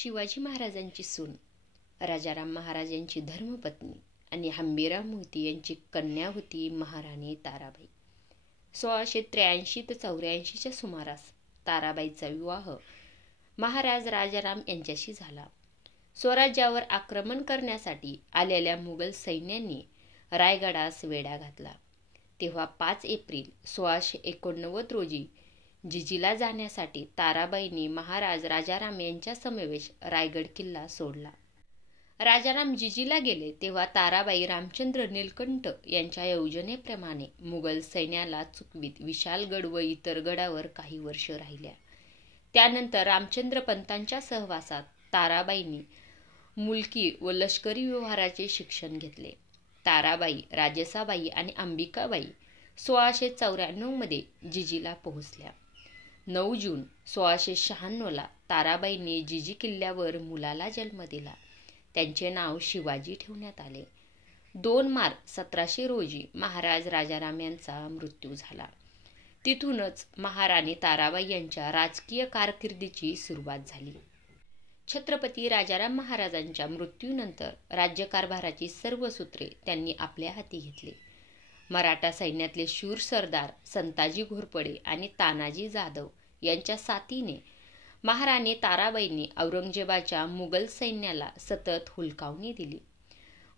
शिवाजी महाराजांची सून, राजाराम महाराज यांची धर्मपत्नी आणि हंबीरराव मोहिते यांची कन्या होती महाराणी ताराबाई. 1683 ते 84च्या सुमारास ताराबाईचा विवाह महाराज राजाराम यांच्याशी झाला. स्वराज्यावर आक्रमण करण्यासाठी आलेल्या मुघल सैन्यांनी रायगडास वेढा घातला. तेव्हा 5 एप्रिल 1689 रोजी जिजीला जाण्यासाठी ताराबाईंनी महाराज राजाराम यांच्या समवेश रायगड किल्ला सोडला. राजाराम जिजीला गेले तेव्हा ताराबाई रामचंद्र नीलकंठ यांच्या योजनेप्रमाणे मुघल सैन्याला चुकवीत विशालगड व इतर गडावर काही वर्ष राहिल्या. त्यानंतर रामचंद्र पंतांच्या सहवासात ताराबाईंनी मुलकी व लष्करी व्यवहाराचे शिक्षण घेतले. ताराबाई, राजसाबाई आणि अंबिकाबाई 1694 मध्ये जिजीला पोहोचल्या. 9 जून 1696 ताराबाईंनी जिजी किल्ल्यावर मुलाला जन्म दिला. त्यांचे नाव शिवाजी ठेवण्यात आले. 2 मार्च 1700 रोजी महाराज राजाराम यांचा मृत्यू झाला. तिथूनच महाराणी ताराबाई यांच्या राजकीय कारकिर्दीची सुरुवात झाली. छत्रपती राजाराम महाराजांच्या मृत्यूनंतर राज्यकारभाराची सर्व सूत्रे त्यांनी आपल्या हाती घेतली. मराठा सैन्यातले शूर सरदार संताजी घोरपडे आणि तानाजी जाधव यांच्या साथीने महाराणी ताराबाईंनी औरंगजेबाच्या मुघल सैन्याला सतत हुलकावणी दिली.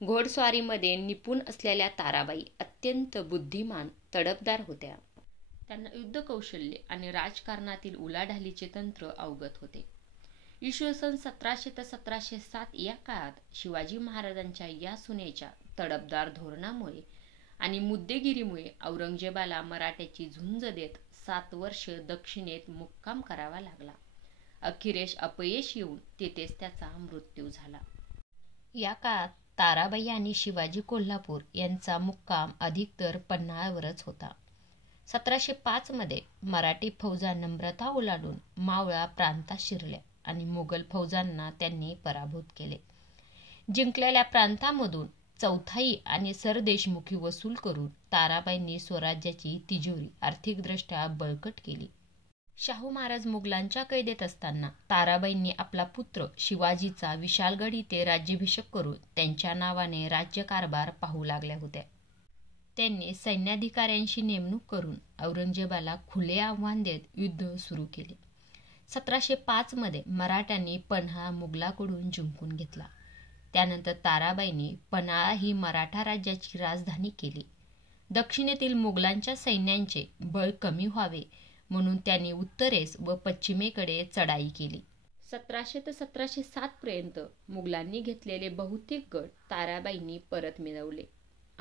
घोडस्वारीमध्ये निपुण असलेल्या ताराबाई अत्यंत बुद्धिमान, तडफदार होत्या. त्यांना युद्धकौशल्य आणि राजकारणातील उलाढालीचे तंत्र अवगत होते. इसवी सन 1700 ते 1707 या काळात शिवाजी महाराजांच्या या सुनेच्या तडफदार धोरणामुळे आणि मुद्देगिरीमुळे औरंगजेबाला मराठ्याची झुंज देत 7 वर्ष दक्षिणेत मुक्काम करावा लागला. अखेरीस अपयश येऊन तेथेच त्याचा मृत्यू झाला. या काळात ताराबाई आणि शिवाजी कोल्हापूर यांचा मुक्काम अधिकतर पन्हाळ्यावरच होता. 1705 मध्ये मराठी फौजा नम्रता ओलांडून मावळा प्रांतात शिरल्या आणि मुघल फौजांना त्यांनी पराभूत केले. जिंकलेल्या प्रांतामधून चौथाई आणि सरदेशमुखी वसूल करून ताराबाईंनी स्वराज्याची तिजोरी आर्थिकदृष्ट्या बळकट केली. शाहू महाराज मुघलांच्या कैदेत असताना ताराबाईंनी आपला पुत्र शिवाजीचा विशालगड येथे राज्याभिषेक करून त्यांच्या नावाने राज्यकारभार पाहू लागल्या होत्या. त्यांनी सैन्याधिकाऱ्यांची नेमणूक करून औरंगजेबाला खुले आव्हान देत युद्ध सुरू केले. 1705 मध्ये मराठ्यांनी पन्हाळा मुघलाकडून जिंकून घेतला. त्यानंतर ताराबाईंनी पन्हाळा ही मराठा राज्याची राजधानी केली. दक्षिणेतील मुघलांच्या सैन्यांचे बळ कमी व्हावे म्हणून त्यांनी उत्तरेस व पश्चिमेकडे चढाई केली. 1700 ते 1707 पर्यंत मुघलांनी घेतलेले बहुतेक गड ताराबाईंनी परत मिळवले.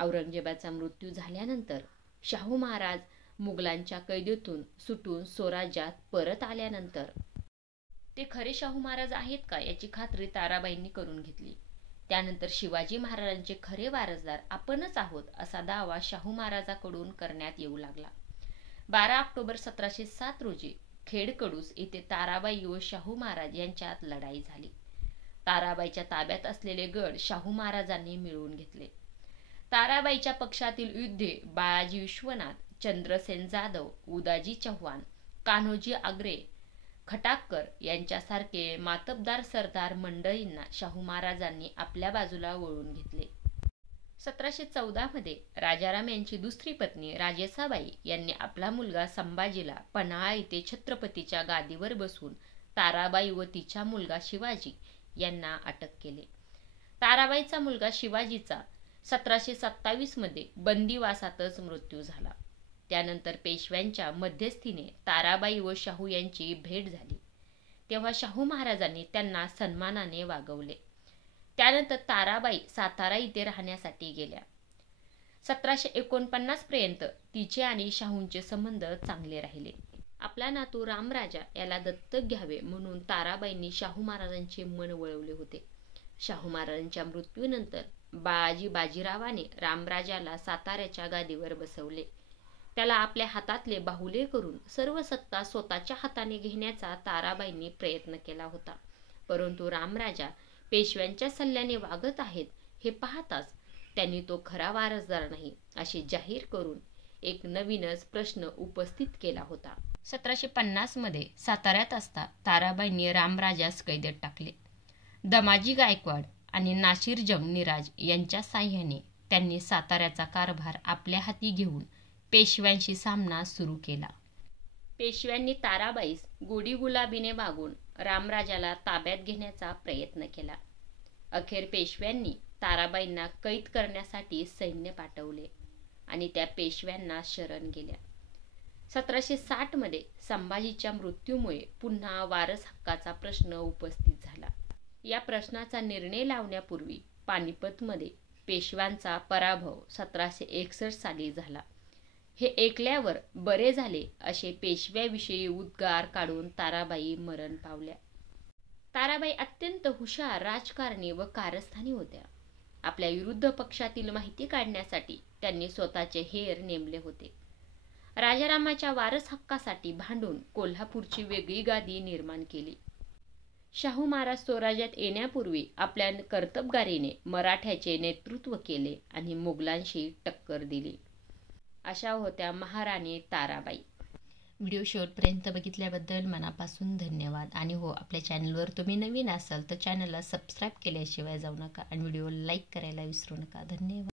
औरंगजेबाचा मृत्यू झाल्यानंतर शाहू महाराज मुघलांच्या कैदेतून सुटून स्वराज्यात परत आल्यानंतर ते खरे शाहू महाराज आहेत का याची खात्री ताराबाईंनी करून घेतली. त्यानंतर शिवाजी महाराजांचे खरे वारसदार आपणच आहोत असा दावा शाहू महाराजांकडून करण्यात येऊ लागला. 12 ऑक्टोबर 1707 रोजी खेडकडूस येथे ताराबाई व शाहू महाराज यांच्यात लढाई झाली. ताराबाईच्या ताब्यात असलेले गड शाहू महाराजांनी मिळवून घेतले. ताराबाईच्या पक्षातील योद्धे बाळाजी विश्वनाथ, चंद्रसेन जाधव, उदाजी चव्हाण, कान्होजी आगरे, खटाक्कर यांच्यासारखे मातब्दार सरदार मंडळींना शाहू महाराजांनी आपल्या बाजूला वळवून घेतले. 1714 मध्ये राजाराम यांची दुसरी पत्नी राजसाबाई यांनी आपला मुलगा संभाजीला पन्हाळा येथे छत्रपतीच्या गादीवर बसून ताराबाई व तिचा मुलगा शिवाजी यांना अटक केले. ताराबाईचा मुलगा शिवाजीचा 1727 मध्ये बंदिवासातच मृत्यू झाला. त्यानंतर पेशव्यांच्या मध्यस्थीने ताराबाई व शाहू यांची भेट झाली. तेव्हा शाहू महाराजांनी त्यांना सन्मानाने वागवले. त्यानंतर ताराबाई सातारा येथे राहण्यासाठी गेल्या. 1749 पर्यंत तिचे आणि शाहूंचे संबंध चांगले राहिले. आपला नातू रामराजा याला दत्तक घ्यावे म्हणून ताराबाईंनी शाहू महाराजांचे मन वळवले होते. शाहू महाराजांच्या मृत्यूनंतर बाळाजी बाजीरावाने रामराजाला साताऱ्याच्या गादीवर बसवले. त्याला आपल्या हातातले बाहुले करून सर्व सत्ता स्वतःच्या हाताने घेण्याचा ताराबाईंनी प्रयत्न केला होता. परंतु रामराजा पेशव्यांच्या सल्ल्याने वागत आहेत हे पाहताच त्यांनी तो खरा वारसदार नाही असे जाहीर करून एक नवीनच प्रश्न उपस्थित केला होता. 1750 मध्ये साताऱ्यात असता ताराबाईंनी रामराजास कैदेत टाकले. दमाजी गायकवाड आणि नाशिर जंगनिराज यांच्या साह्याने त्यांनी साताऱ्याचा कारभार आपल्या हाती घेऊन पेशव्यांशी सामना सुरू केला. पेशव्यांनी ताराबाईस गोडी गुलाबीने वागून रामराजाला ताब्यात घेण्याचा प्रयत्न केला. अखेर पेशव्यांनी ताराबाईंना कैद करण्यासाठी सैन्य पाठवले आणि त्या पेशव्यांना शरण गेल्या. 1760 मध्ये संभाजीच्या मृत्यूमुळे पुन्हा वारस हक्काचा प्रश्न उपस्थित झाला. या प्रश्नाचा निर्णय लावण्यापूर्वी पानिपतमध्ये पेशव्यांचा पराभव 1761 साली झाला. हे ऐकल्यावर बरे झाले असे पेशव्याविषयी उद्गार काढून ताराबाई मरण पावल्या. ताराबाई अत्यंत हुशार राजकारणी व कारस्थानी होत्या. आपल्या विरुद्ध पक्षातील माहिती काढण्यासाठी त्यांनी स्वतःचे हेर नेमले होते. राजारामाच्या वारस हक्कासाठी भांडून कोल्हापूरची वेगळी गादी निर्माण केली. शाहू महाराज स्वराज्यात येण्यापूर्वी आपल्या कर्तबगारीने मराठ्याचे नेतृत्व केले आणि मुघलांशी टक्कर दिली. अशा होत्या महाराणी ताराबाई. व्हिडिओ शेवटपर्यंत बघितल्याबद्दल मनापासून धन्यवाद. आणि हो, आपल्या चॅनलवर तुम्ही नवीन असाल तर चॅनलला सबस्क्राईब केल्याशिवाय जाऊ नका आणि व्हिडिओ लाईक करायला विसरू नका. धन्यवाद.